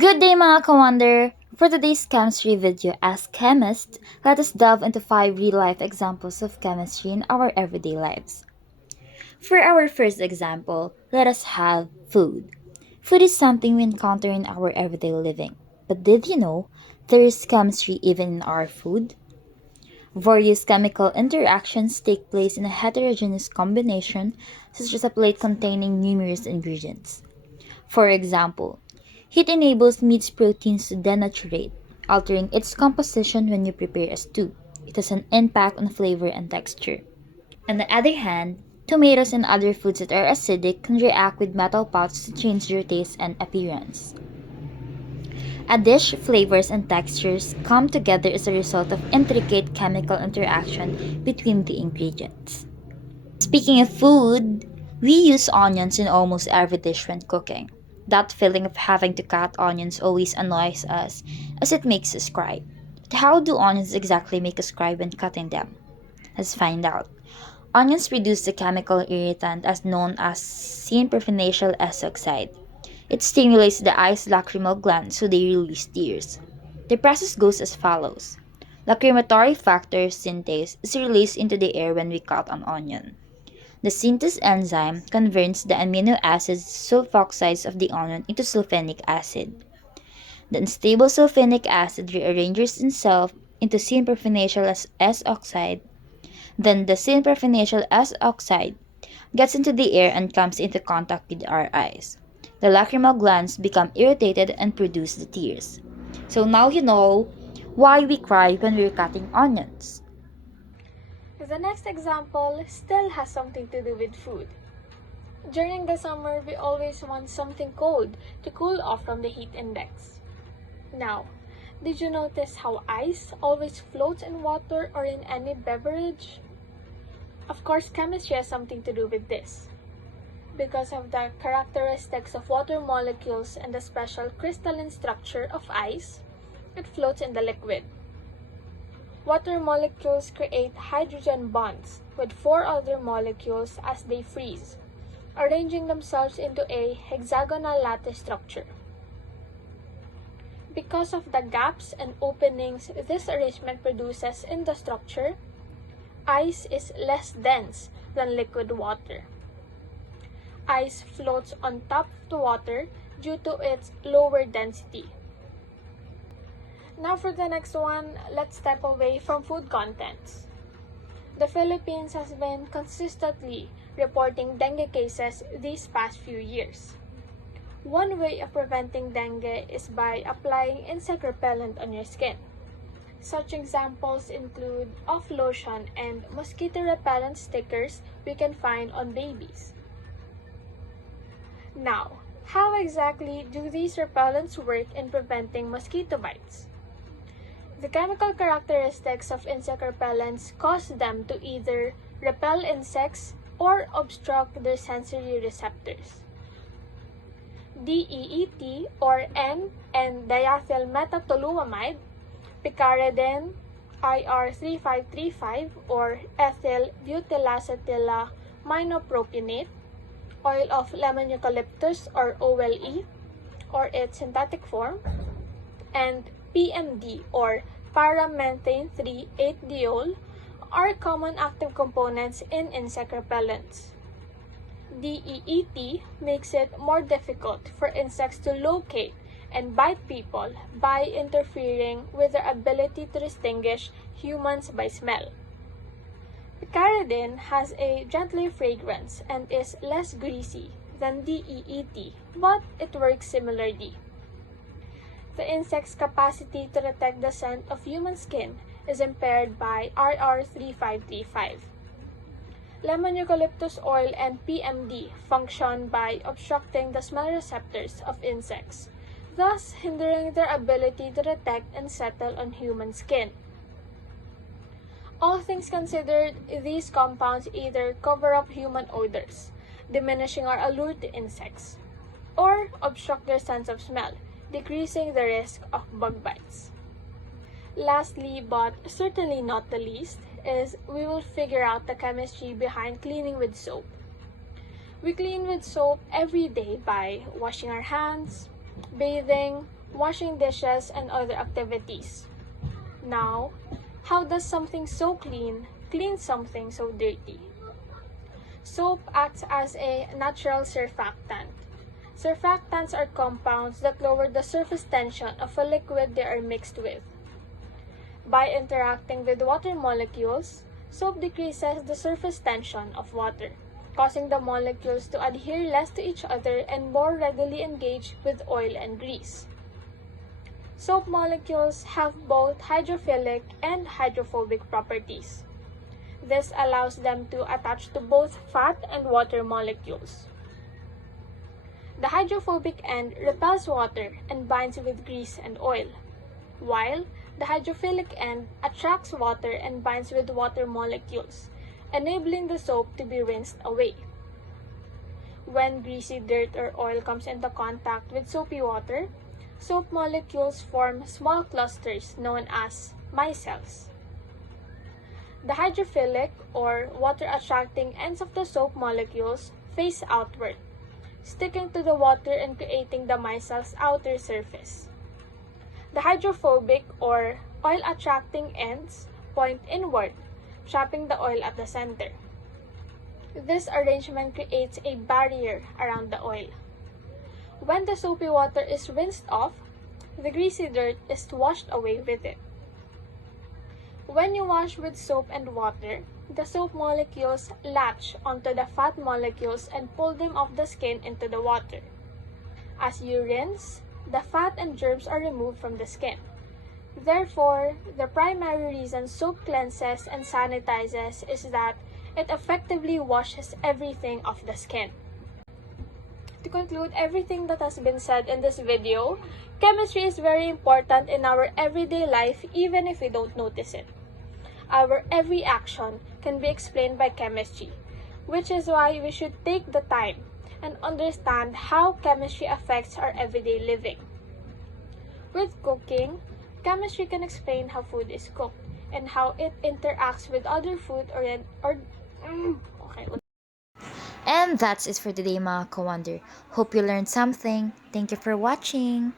Good day mga ka-wonder! For today's chemistry video, as chemists, let us delve into 5 real-life examples of chemistry in our everyday lives. For our first example, let us have food. Food is something we encounter in our everyday living. But did you know there is chemistry even in our food? Various chemical interactions take place in a heterogeneous combination, such as a plate containing numerous ingredients. For example, heat enables meat's proteins to denaturate, altering its composition when you prepare a stew. It has an impact on flavor and texture. On the other hand, tomatoes and other foods that are acidic can react with metal pots to change their taste and appearance. A dish flavors and textures come together as a result of intricate chemical interaction between the ingredients. Speaking of food, we use onions in almost every dish when cooking. That feeling of having to cut onions always annoys us as it makes us cry. But how do onions exactly make us cry when cutting them? Let's find out. Onions produce the chemical irritant as known as synpropanasal S oxide. It stimulates the eye's lacrimal glands so they release tears. The process goes as follows. Lacrimatory factor synthase is released into the air when we cut an onion. The synthase enzyme converts the amino acids sulfoxides of the onion into sulfenic acid. The unstable sulfenic acid rearranges itself into synpropanasal S oxide. Then the synpropanasal S oxide gets into the air and comes into contact with our eyes. The lacrimal glands become irritated and produce the tears. So now you know why we cry when we're cutting onions. The next example still has something to do with food. During the summer, we always want something cold to cool off from the heat index. Now, did you notice how ice always floats in water or in any beverage? Of course, chemistry has something to do with this. Because of the characteristics of water molecules and the special crystalline structure of ice, it floats in the liquid. Water molecules create hydrogen bonds with 4 other molecules as they freeze, arranging themselves into a hexagonal lattice structure. Because of the gaps and openings this arrangement produces in the structure, ice is less dense than liquid water. Ice floats on top of the water due to its lower density. Now for the next one, let's step away from food contents. The Philippines has been consistently reporting dengue cases these past few years. One way of preventing dengue is by applying insect repellent on your skin. Such examples include off lotion and mosquito repellent stickers we can find on babies. Now, how exactly do these repellents work in preventing mosquito bites? The chemical characteristics of insect repellents cause them to either repel insects or obstruct their sensory receptors. DEET or N and diethylmetatoluamide, picaridin, IR3535 or ethyl butylacetylaminopropionate, oil of lemon eucalyptus or OLE or its synthetic form, and PMD or paramethane 3-8-diol are common active components in insect repellents. DEET makes it more difficult for insects to locate and bite people by interfering with their ability to distinguish humans by smell. Picaridin has a gentler fragrance and is less greasy than DEET, but it works similarly. The insect's capacity to detect the scent of human skin is impaired by RR3535. Lemon eucalyptus oil and PMD function by obstructing the smell receptors of insects, thus hindering their ability to detect and settle on human skin. All things considered, these compounds either cover up human odors, diminishing our allure to insects, or obstruct their sense of smell, decreasing the risk of bug bites. Lastly, but certainly not the least, is we will figure out the chemistry behind cleaning with soap. We clean with soap every day by washing our hands, bathing, washing dishes, and other activities. Now, how does something so clean something so dirty? Soap acts as a natural surfactant. Surfactants are compounds that lower the surface tension of a liquid they are mixed with. By interacting with water molecules, soap decreases the surface tension of water, causing the molecules to adhere less to each other and more readily engage with oil and grease. Soap molecules have both hydrophilic and hydrophobic properties. This allows them to attach to both fat and water molecules. The hydrophobic end repels water and binds with grease and oil, while the hydrophilic end attracts water and binds with water molecules, enabling the soap to be rinsed away. When greasy dirt or oil comes into contact with soapy water, soap molecules form small clusters known as micelles. The hydrophilic or water-attracting ends of the soap molecules face outward, sticking to the water and creating the micelle's outer surface. The hydrophobic or oil-attracting ends point inward, trapping the oil at the center. This arrangement creates a barrier around the oil. When the soapy water is rinsed off, the greasy dirt is washed away with it. When you wash with soap and water, the soap molecules latch onto the fat molecules and pull them off the skin into the water. As you rinse, the fat and germs are removed from the skin. Therefore, the primary reason soap cleanses and sanitizes is that it effectively washes everything off the skin. To conclude everything that has been said in this video, chemistry is very important in our everyday life even if we don't notice it. Our every action can be explained by chemistry, which is why we should take the time and understand how chemistry affects our everyday living. With cooking, chemistry can explain how food is cooked and how it interacts with other food okay. And that's it for today, mga ka-wonder. Hope you learned something. Thank you for watching.